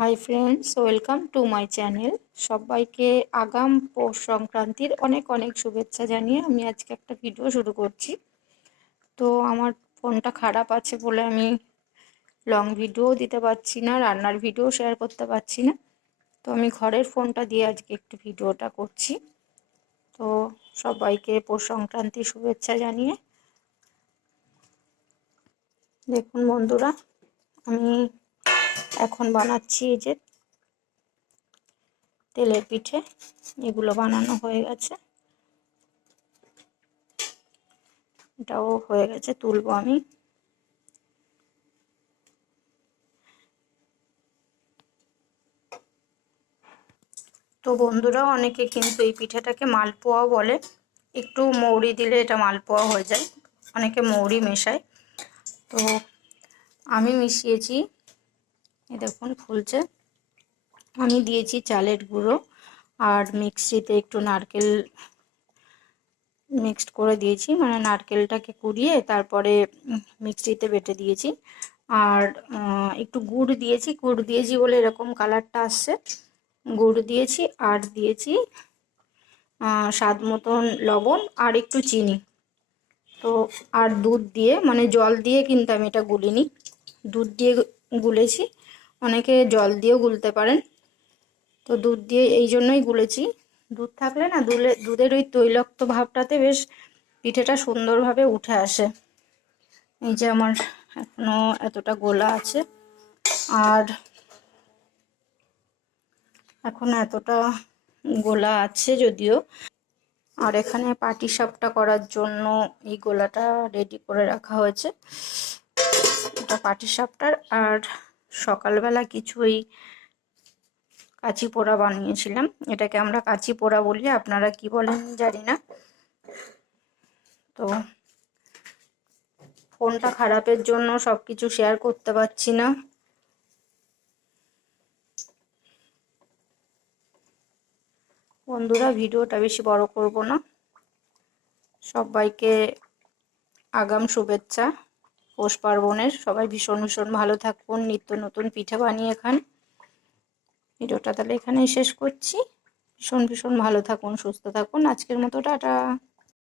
Hi friends welcome to my channel সবাইকে আগাম পৌষ সংক্রান্তির অনেক অনেক শুভেচ্ছা জানিয়ে আমি আজকে একটা ভিডিও শুরু করছি। তো আমার ফোনটা খারাপ আছে বলে আমি লং ভিডিও দিতে পারছি না, রান্নার ভিডিও শেয়ার করতে পারছি না। তো আমি ঘরের ফোনটা দিয়ে আজকে একটু ভিডিওটা করছি। তো সবাইকে পৌষ সংক্রান্তির শুভেচ্ছা জানিয়ে দেখুন বন্ধুরা, আমি এখন বানাচ্ছি এই যে তেলের পিঠে, এগুলো বানানো হয়ে গেছে। এটাও হয়ে গেছে, তুলবো আমি। তো বন্ধুরা, অনেকে কিন্তু এই পিঠাটাকে মালপোয়াও বলে। একটু মৌরি দিলে এটা মালপোয়া হয়ে যায়, অনেকে মৌরি মেশায়। তো আমি মিশিয়েছি দেখুন ফুলছে। আমি দিয়েছি চালের গুঁড়ো আর মিক্সিতে একটু নারকেল মিক্সড করে দিয়েছি। মানে নারকেলটাকে কুড়িয়ে তারপরে মিক্সিতে বেটে দিয়েছি। আর একটু গুড় দিয়েছি। গুড় দিয়েছি বলে এরকম কালারটা আসছে। গুড় দিয়েছি আর দিয়েছি স্বাদ মতন লবণ আর একটু চিনি। তো, আর দুধ দিয়ে মানে জল দিয়ে কিন্তু আমি এটা গুলিনি। দুধ দিয়ে গুলেছি। অনেকে জল দিয়েও গুলতে পারেন। তো দুধ দিয়ে এই জন্যই গুলেছি। দুধ থাকলে না দুলে, দুধের ওই তৈলক্ত ভাবটাতে বেশ পিঠেটা সুন্দরভাবে উঠে আসে। এই যে আমার এখনও এতটা গোলা আছে। আর এখনও এতটা গোলা আছে যদিও। আর এখানে পাটি সাপটা করার জন্য এই গোলাটা রেডি করে রাখা হয়েছে। এটা পাটি সাপটার আর সকালবেলা কিছু ওই কাঁচি পোড়া বানিয়েছিলাম। এটাকে আমরা কাঁচি পোড়া বলি, আপনারা কি বলেন জানি না। তো ফোনটা খারাপের জন্য সব কিছু শেয়ার করতে পারছি না। বন্ধুরা, ভিডিওটা বেশি বড় করব না। সবাইকে আগাম শুভেচ্ছা। পৌষ পার্বণের। সবাই ভীষণ ভীষণ ভালো থাকুন, নিত্য নতুন পিঠে বানিয়ে খান। ভিডিওটা তাহলে এখানেই শেষ করছি। ভীষণ ভীষণ ভালো থাকুন, সুস্থ থাকুন। আজকের মতো টাটা।